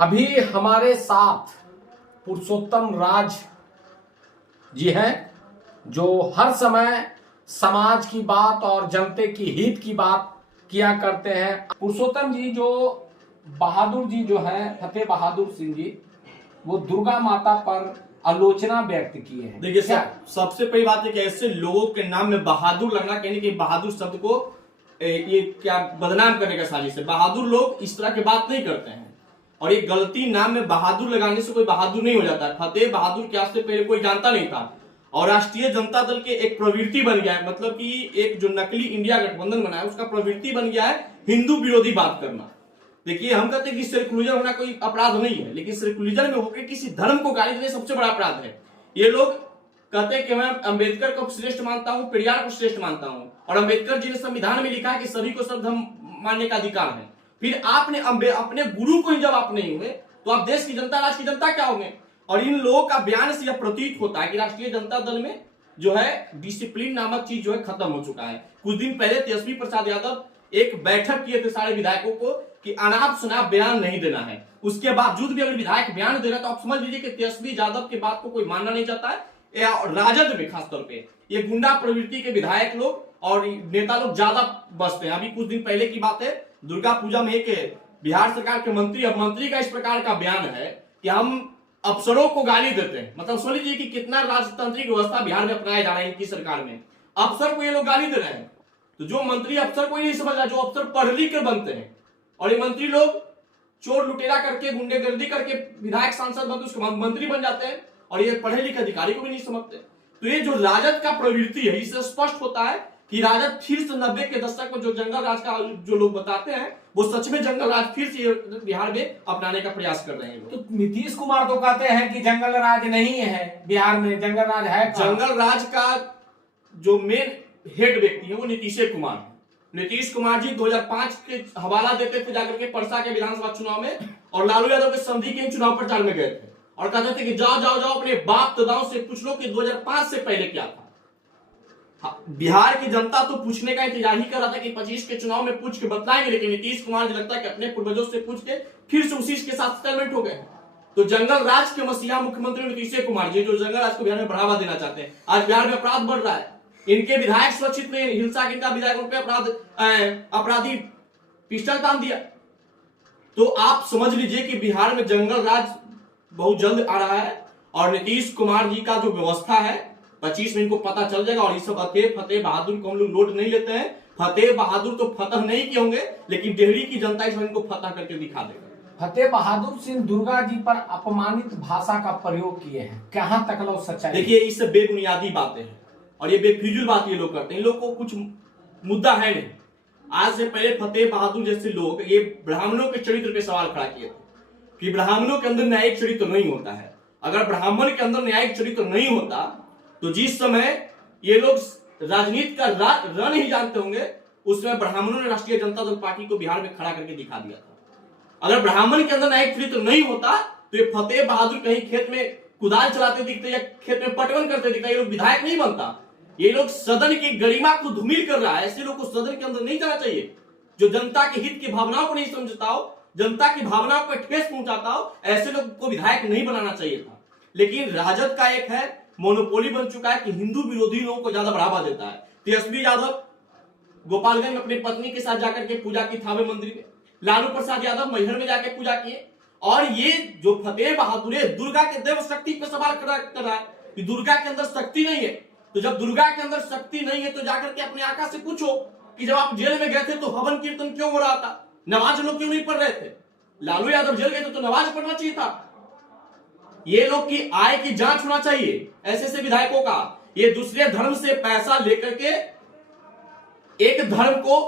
अभी हमारे साथ पुरुषोत्तम राज जी हैं, जो हर समय समाज की बात और जनता की हित की बात किया करते हैं। पुरुषोत्तम जी जो बहादुर जी जो है, फतेह बहादुर सिंह जी, वो दुर्गा माता पर आलोचना व्यक्त किए हैं। देखिए सबसे पहली बात है कि ऐसे लोगों के नाम में बहादुर लगना, कहने कि बहादुर शब्द को ये क्या बदनाम करने का साजिश है। बहादुर लोग इस तरह की बात नहीं करते हैं, और ये गलती नाम में बहादुर लगाने से कोई बहादुर नहीं हो जाता है। फतेह बहादुर के आज से पहले कोई जानता नहीं था, और राष्ट्रीय जनता दल के एक प्रवृत्ति बन गया है, मतलब कि एक जो नकली इंडिया गठबंधन बना है उसका प्रवृत्ति बन गया है हिंदू विरोधी बात करना। देखिए हम कहते हैं कि सेक्युलरिज्म होना कोई अपराध नहीं है, लेकिन सेक्युलरिज्म में होकर किसी धर्म को गाली देना सबसे बड़ा अपराध है। ये लोग कहते हैं कि मैं अंबेडकर को श्रेष्ठ मानता हूं, पेरियार को श्रेष्ठ मानता हूं, और अंबेडकर जी ने संविधान में लिखा है कि सभी को सब धर्म मानने का अधिकार है। फिर आपने अपने गुरु को ही जब आप नहीं हुए तो आप देश की जनता, राष्ट्र की जनता क्या होंगे? और इन लोगों का बयान से यह प्रतीत होता है कि राष्ट्रीय जनता दल में जो है डिसिप्लिन नामक चीज जो है खत्म हो चुका है। कुछ दिन पहले तेजस्वी प्रसाद यादव एक बैठक किए थे सारे विधायकों को कि अनाप शनाप बयान नहीं देना है। उसके बावजूद भी अगर विधायक बयान दे रहा है तो आप समझ लीजिए कि तेजस्वी यादव की बात को कोई मानना नहीं चाहता है। राजद में खासतौर पे ये गुंडा प्रवृत्ति के विधायक लोग और नेता लोग ज्यादा बसते हैं। अभी कुछ दिन पहले की बात है, दुर्गा पूजा में एक बिहार सरकार के मंत्री, अब मंत्री का इस प्रकार का बयान है कि हम अफसरों को गाली देते हैं। मतलब समझ लीजिए कि कितना राजतांत्रिक व्यवस्था बिहार में अपनाया जा रहा है इनकी सरकार में। अफसर को ये लोग गाली दे रहे हैं, तो जो मंत्री अफसर को ही नहीं समझ रहा, जो अफसर पढ़ लिख के बनते हैं, और ये मंत्री लोग चोर लुटेरा करके गुंडेगर्दी करके विधायक सांसद बनते उसके मंत्री बन जाते हैं, और ये पढ़े लिखे अधिकारी को भी नहीं समझते। तो ये जो राजद का प्रवृत्ति है, इससे स्पष्ट होता है कि राजद फिर से 90 के दशक में जो जंगल राज का जो लोग बताते हैं वो सच में जंगल राज फिर से बिहार में अपनाने का प्रयास कर रहे हैं। तो नीतीश कुमार तो कहते हैं कि जंगल राज नहीं है बिहार में, जंगल राज है। जंगल राज का जो मेन हेड व्यक्ति है वो नीतीश कुमार है। नीतीश कुमार जी 2005 के हवाला देते थे जाकर के परसा के विधानसभा चुनाव में, और लालू यादव के संधि के चुनाव प्रचार में गए थे और कहते थे कि जाओ जाओ जाओ अपने बाप दादाओं से पूछ लो कि 2005 से पहले क्या था। बिहार की जनता तो पूछने का इंतजार ही कर रहा था कि 25 के चुनाव में पूछ के बतलाएंगे, लेकिन नीतीश कुमार जी लगता है कि अपने पूर्वजों से पूछ के फिर से उसी के साथ सेटलमेंट हो गए। तो जंगल राज के मसीहा मुख्यमंत्री नीतीश कुमार जी जो जंगल राज को बिहार में बढ़ावा देना चाहते हैं। आज बिहार में अपराध बढ़ रहा है, इनके विधायक सुरक्षित नहीं, हिंसा के इनका विधायकों पे अपराधी पिस्टल तान दिया। तो आप समझ लीजिए कि बिहार में जंगल राज बहुत जल्द आ रहा है, और नीतीश कुमार जी का जो व्यवस्था है 25 में इनको पता चल जाएगा। और इस सब फतेह बहादुर को हम लोग लोड नहीं लेते हैं। फतेह बहादुर तो फतह नहीं किए होंगे, लेकिन डेहरी की जनता इस इनको फतह करके दिखा देगा। फतेह बहादुर सिंह दुर्गा जी पर अपमानित भाषा का प्रयोग किए हैं, कहां तक लो सच्चाई? देखिए इससे बेबुनियादी बातें हैं, और ये बेफिजूल बात ये लोग करते हैं। इन लोग को कुछ मुद्दा है नहीं। आज से पहले फतेह बहादुर जैसे लोग ये ब्राह्मणों के चरित्र पे सवाल खड़ा किए थे कि ब्राह्मणों के अंदर न्यायिक चरित्र नहीं होता है। अगर ब्राह्मण के अंदर न्यायिक चरित्र नहीं होता तो जिस समय ये लोग राजनीति का रन ही जानते होंगे, उस समय ब्राह्मणों ने राष्ट्रीय जनता दल पार्टी को बिहार में खड़ा करके दिखा दिया था। अगर ब्राह्मण के अंदर न्यायिक चरित्र नहीं होता तो ये फतेह बहादुर कहीं खेत में कुदाल चलाते दिखते या खेत में पटवन करते दिखता, ये लोग विधायक नहीं बनता। ये लोग सदन की गरिमा को धूमिल कर रहा है। ऐसे लोग को सदन के अंदर नहीं जाना चाहिए। जो जनता के हित की भावनाओं को नहीं समझता हो, जनता की भावनाओं को ठेस पहुंचाता हो, ऐसे लोग को विधायक नहीं बनाना चाहिए था। लेकिन राजद का एक है मोनोपोली बन चुका है कि हिंदू विरोधी लोगों को ज्यादा बढ़ावा देता है। तेजस्वी यादव गोपालगंज में अपनी पत्नी के साथ जाकर के पूजा की थावे मंदिर में, लालू प्रसाद यादव मैहर में जाकर पूजा किए, और ये जो फतेह बहादुर है दुर्गा के देव शक्ति पर सवाल कर रहा है कि दुर्गा के अंदर शक्ति नहीं है। तो जब दुर्गा के अंदर शक्ति नहीं है तो जाकर के अपने आका से पूछो कि जब आप जेल में गए थे तो हवन कीर्तन क्यों हो रहा था, नमाज लोग क्यों नहीं पढ़ रहे थे? लालू यादव जेल गए थे तो नमाज पढ़ना चाहिए था। ये लोग की आय की जांच होना चाहिए ऐसे विधायकों का। ये दूसरे धर्म से पैसा लेकर के एक धर्म को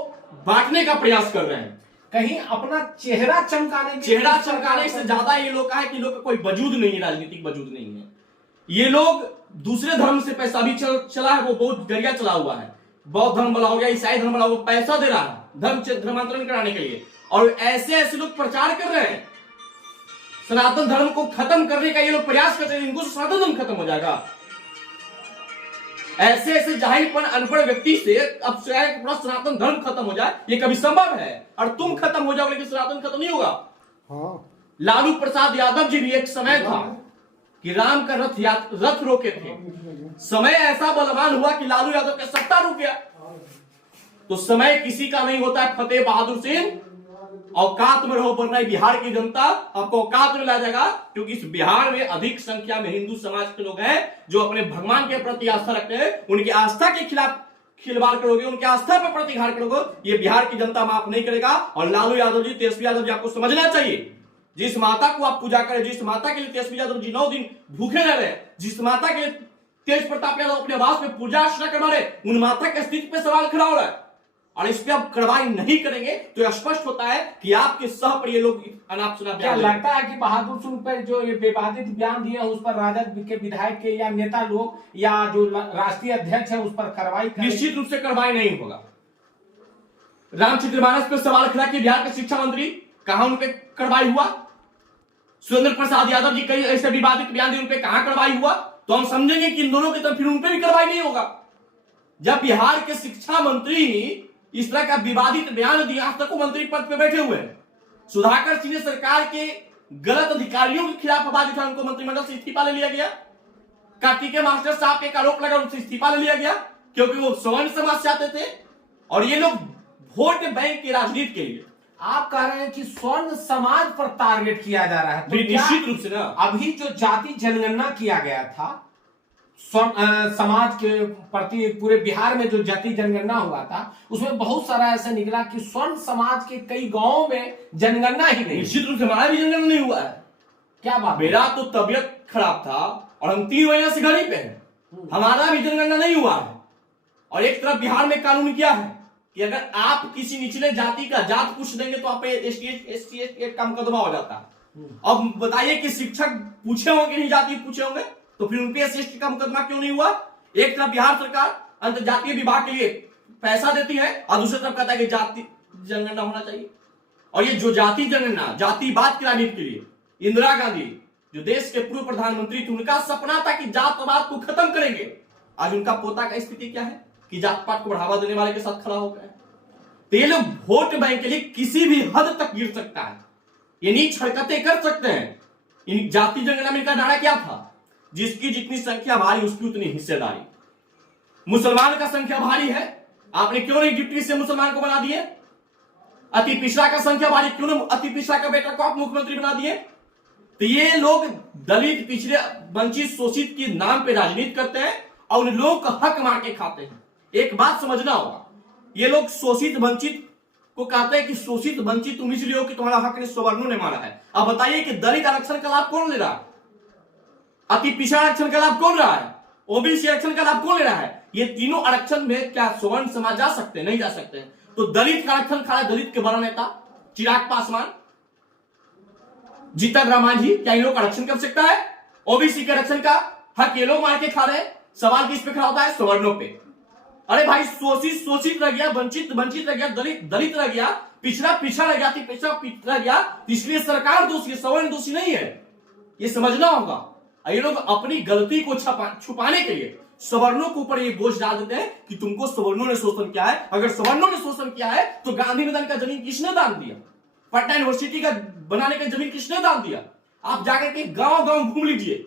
बांटने का प्रयास कर रहे हैं, कहीं अपना चेहरा चमकाने से ज्यादा ये लोग का है कि लोग का कोई वजूद नहीं है, राजनीतिक वजूद नहीं है। ये लोग दूसरे धर्म से पैसा भी चला है, वो बहुत गरिया चला हुआ है। बौद्ध धर्म वाला हो गया, ईसाई धर्म वाला, वो पैसा दे रहा है धर्मांतरण कराने के लिए, और ऐसे लोग प्रचार कर रहे हैं। सनातन धर्म को खत्म करने का ये लोग प्रयास करते हैं, इनको सनातन धर्म खत्म हो जाएगा। ऐसे जाहिलपन अनपढ़ व्यक्ति से अब पूरा सनातन धर्म खत्म हो जाए ये कभी संभव है? और तुम खत्म हो जाओ लेकिन सनातन खत्म नहीं होगा। लालू प्रसाद यादव जी भी एक समय था कि राम का रथ रोके थे। समय ऐसा बलवान हुआ कि लालू यादव का सत्ता रुक गया। तो समय किसी का नहीं होता है। फतेह बहादुर सिंह, औकात में रहो, वरना बिहार की जनता आपको औकात में ला जाएगा, क्योंकि इस बिहार में अधिक संख्या में हिंदू समाज के लोग हैं जो अपने भगवान के प्रति आस्था रखते हैं। उनकी आस्था के खिलाफ खिलवाड़ करोगे, उनकी आस्था पर प्रतिघात करोगे, ये बिहार की जनता माफ नहीं करेगा। और लालू यादव जी, तेजस्वी यादव जी, आपको समझना चाहिए, जिस माता को आप पूजा करें, जिस माता के लिए तेजस्वी यादव जी 9 दिन भूखे रह रहे, जिस माता के लिए तेज प्रताप यादव अपने आवास में पूजा अर्चना करवा रहे, उन माता के अस्तित्व पे सवाल खड़ा हो रहा है। और इस पे आप कार्रवाई नहीं करेंगे तो स्पष्ट होता है कि आपके सह पर ये लोग अनाप शनाप। क्या लगता है कि बहादुर सिंह पर जो ये विवादित बयान दिए उस पर राजद के विधायक के या नेता लोग या जो राष्ट्रीय अध्यक्ष है उस पर कार्रवाई? निश्चित रूप से कार्रवाई नहीं होगा। रामचरितमानस पर सवाल खड़ा किया बिहार के शिक्षा मंत्री, कहां उन पर कार्रवाई हुआ? सुरेंद्र प्रसाद यादव जी कई ऐसे विवादित बयान दिए, उन पर कहां कार्रवाई हुआ? तो हम समझेंगे कि इन दोनों की तरफ फिर उन पर भी कार्रवाई नहीं होगा। जब बिहार के शिक्षा मंत्री ही इस तरह का विवादित बयान दिया, आज तक वो मंत्री पद पे बैठे हुए हैं। सुधाकर सिंह ने सरकार के गलत अधिकारियों के खिलाफ आवाज उठाई, उनको मंत्रिमंडल से इस्तीफा ले लिया गया। कार्तिकेय मास्टर साहब पे एक आरोप लगा, उनसे इस्तीफा ले लिया गया क्योंकि वो सवर्ण समाज से आते थे। और ये लोग वोट बैंक की राजनीति के लिए, आप कह रहे हैं कि स्वर्ण समाज पर टारगेट किया जा रहा है, तो निश्चित रूप से ना अभी जो जाति जनगणना किया गया था समाज के प्रति, पूरे बिहार में जो जाति जनगणना हुआ था, उसमें बहुत सारा ऐसा निकला कि स्वर्ण समाज के कई गांवों में जनगणना ही नहीं। निश्चित रूप से हमारा भी जनगणना नहीं हुआ है। क्या बात? मेरा तो तबियत खराब था और हम 3 महीने से घर ही पे हैं, हमारा भी जनगणना नहीं हुआ है। और एक तरफ बिहार में कानून क्या है कि अगर आप किसी निचले जाति का जात पूछ देंगे तो आप पे ST का मुकदमा हो जाता है। अब बताइए कि शिक्षक पूछे होंगे, नहीं जाति पूछे होंगे, तो फिर उनपे ST का मुकदमा क्यों नहीं हुआ? एक तरफ बिहार सरकार अंतरजातीय विभाग के लिए पैसा देती है और दूसरी तरफ कहता है कि जाति जनगणना होना चाहिए। और ये जो जाति जनगणना, जातिवाद की राजनीति के लिए इंदिरा गांधी जो देश के पूर्व प्रधानमंत्री थे, उनका सपना था कि जातवाद को खत्म करेंगे। आज उनका पोता का स्थिति क्या है कि जात पात को बढ़ावा देने वाले के साथ खड़ा हो गया है। तो ये लोग वोट बैंक के लिए किसी भी हद तक गिर सकता है, ये नीच हरकतें कर सकते हैं। इन जाति जनगणना में इनका नारा क्या था? जिसकी जितनी संख्या भारी उसकी उतनी हिस्सेदारी। मुसलमान का संख्या भारी है, आपने क्यों नहीं डिप्टी से मुसलमान को बना दिए? अति पिछड़ा का संख्या भारी, क्यों नहीं अति पिछड़ा का बेटा को आप मुख्यमंत्री बना दिए? तो ये लोग दलित, पिछड़े, वंचित, शोषित के नाम पे राजनीति करते हैं और उन लोगों का हक मार के खाते हैं। एक बात समझना होगा, ये लोग शोषित वंचित को कहते हैं कि शोषित वंचित तुम इसलिए हो कि तुम्हारा हक सवर्णों ने माना है। अब बताइए कि दलित आरक्षण का लाभ कौन ले रहा है? अति पिछड़ा आरक्षण का लाभ कौन रहा है? ओबीसी आरक्षण का लाभ कौन ले रहा है? ये तीनों आरक्षण में क्या सवर्ण समाज जा सकते हैं? नहीं जा सकते हैं। तो दलित का आरक्षण खा रहा है दलित के बड़ा नेता चिराग पासवान, जीतन राम मांझी, क्या इन लोग आरक्षण कर सकता है? ओबीसी के आरक्षण का हक ये लोग मार के खा रहे हैं। सवाल किस पे खड़ा होता है? सवर्णों पे। अरे भाई, शोषित रह गया, वंचित रह गया, दलित रह गया, पिछड़ा रह गया, पिछड़ा रह गया, इसलिए सरकार दोषी है, सवर्ण दोषी नहीं है। ये समझना होगा। ये लोग अपनी गलती को छुपाने के लिए सवर्णों के ऊपर ये बोझ डाल देते हैं कि तुमको सवर्णों ने शोषण किया है। अगर सवर्णों ने शोषण किया है तो गांधी मैदान का जमीन किसने दान दिया? पटना यूनिवर्सिटी का बनाने का जमीन किसने दान दिया? आप जाकर के गांव गांव घूम लीजिए,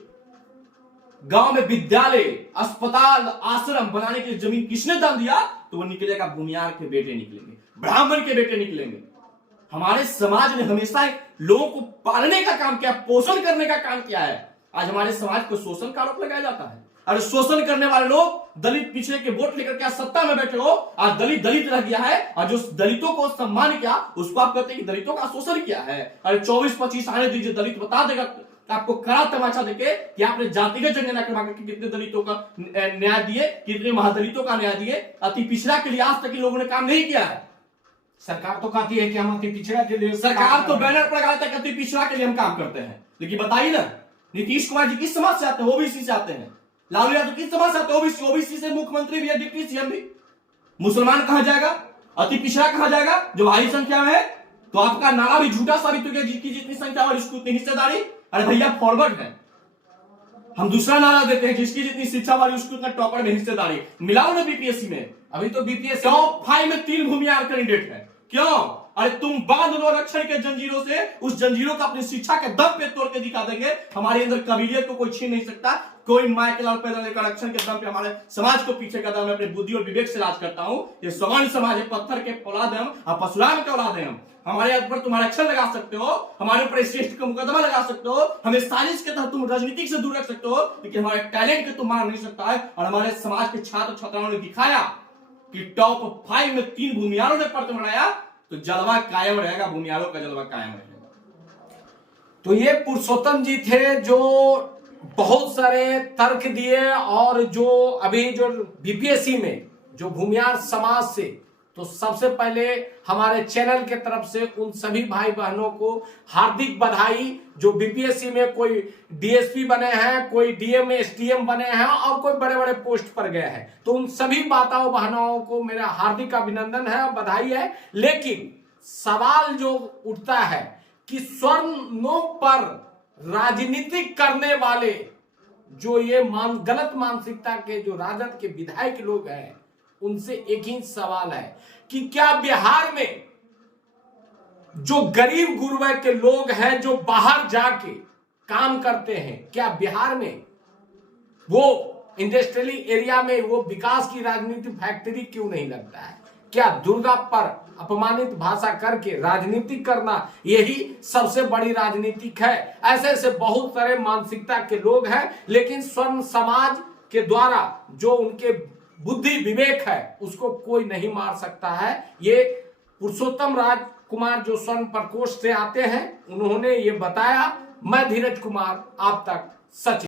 गांव में विद्यालय, अस्पताल, आश्रम बनाने के लिए जमीन किसने दान दिया? तो वो निकलेगा भूमियार के बेटे निकलेंगे, ब्राह्मण के बेटे निकलेंगे। हमारे समाज ने हमेशा लोगों को पालने का काम किया, पोषण करने का काम किया है। आज हमारे समाज को शोषण का आरोप लगाया जाता है। और शोषण करने वाले लोग दलित पिछड़े के वोट लेकर के सत्ता में बैठे हो, आज दलित रह गया है। और जो दलितों को सम्मान किया उसको आप कहते हैं कि दलितों का शोषण किया है। अरे 24-25 आने दीजिए, दलित बता देगा आपको कड़ा तमाचा देके कि आपने जातिगत जनगणना करवा करके कितने दलितों का न्याय दिए, कितने महादलितों का न्याय दिए। अति पिछड़ा के लिए आज तक इन लोगों ने काम नहीं किया है। सरकार तो कहती है कि हम अति पिछड़ा के लिए, सरकार तो बैनर पर लगाता है कि अति पिछड़ा के लिए हम काम करते हैं। लेकिन बताइए ना, नीतीश कुमार जी किस समाज से आते हैं? ओबीसी से आते हैं। लालू यादव किस समाज से आते हैं? ओबीसी से मुख्यमंत्री भी है, डिप्टी सीएम भी। मुसलमान कहा जाएगा, अति पिछड़ा कहा जाएगा जो भारी संख्या में है। तो आपका नारा भी झूठा साबित हो गया, जिसकी जितनी संख्या और इसकी उतनी हिस्सेदारी। अरे भैया फॉरवर्ड है, हम दूसरा नारा देते हैं, जिसकी जितनी शिक्षा वाली उसकी उतना टॉपर में हिस्सेदारी। मिलाओ ना बीपीएससी में। अभी तो बीपीएससी टॉप 5 में 3 भूमिहार कैंडिडेट है। क्यों? अरे तुम बांध लो आरक्षण के जंजीरों से, उस जंजीरों को अपनी शिक्षा के दम पे तोड़ के दिखा देंगे। हमारे अंदर कबीलियत को कोई छीन नहीं सकता। कोई माय के लाल पैदा लेकर आरक्षण के दम पे हमारे समाज को पीछे कर, मैं अपनी बुद्धि और विवेक से राज करता हूं। ये सवर्ण समाज है, पत्थर के औलाद है हम, और परशुराम के औलाद है हम। हमारे ऊपर तुम आरक्षण लगा सकते हो, हमारे ऊपर श्रेष्ठ का मुकदमा लगा सकते हो, हमें साजिश के तहत तुम राजनीति से दूर रख सकते हो, लेकिन हमारे टैलेंट को तुम मार नहीं सकता है। और हमारे समाज के छात्र छात्राओं ने दिखाया कि टॉप 5 में 3 भूमियारों ने पर्चा बनाया, तो जलवा कायम रहेगा, भूमियारों का जलवा कायम रहेगा। तो ये पुरुषोत्तम जी थे जो बहुत सारे तर्क दिए, और जो अभी जो बीपीएससी में जो भूमियार समाज से, तो सबसे पहले हमारे चैनल के तरफ से उन सभी भाई बहनों को हार्दिक बधाई जो बीपीएससी में कोई डीएसपी बने हैं, कोई डीएम एसडीएम बने हैं और कोई बड़े बड़े पोस्ट पर गए हैं। तो उन सभी माताओं बहनों को मेरा हार्दिक अभिनंदन है और बधाई है। लेकिन सवाल जो उठता है कि स्वर्णों पर राजनीतिक करने वाले जो ये गलत मानसिकता के जो राजद के विधायक लोग हैं, उनसे एक ही सवाल है कि क्या बिहार में जो गरीब गुरबा के लोग हैं जो बाहर जाके काम करते हैं, क्या बिहार में वो इंडस्ट्रियल एरिया में वो विकास की राजनीति फैक्ट्री क्यों नहीं लगता है? क्या दुर्गा पर अपमानित भाषा करके राजनीति करना यही सबसे बड़ी राजनीतिक है? ऐसे ऐसे बहुत सारे मानसिकता के लोग हैं, लेकिन स्वर्ण समाज के द्वारा जो उनके बुद्धि विवेक है उसको कोई नहीं मार सकता है। ये पुरुषोत्तम राजकुमार जो स्वर्ण प्रकोष्ठ से आते हैं, उन्होंने ये बताया। मैं धीरज कुमार, आप तक सच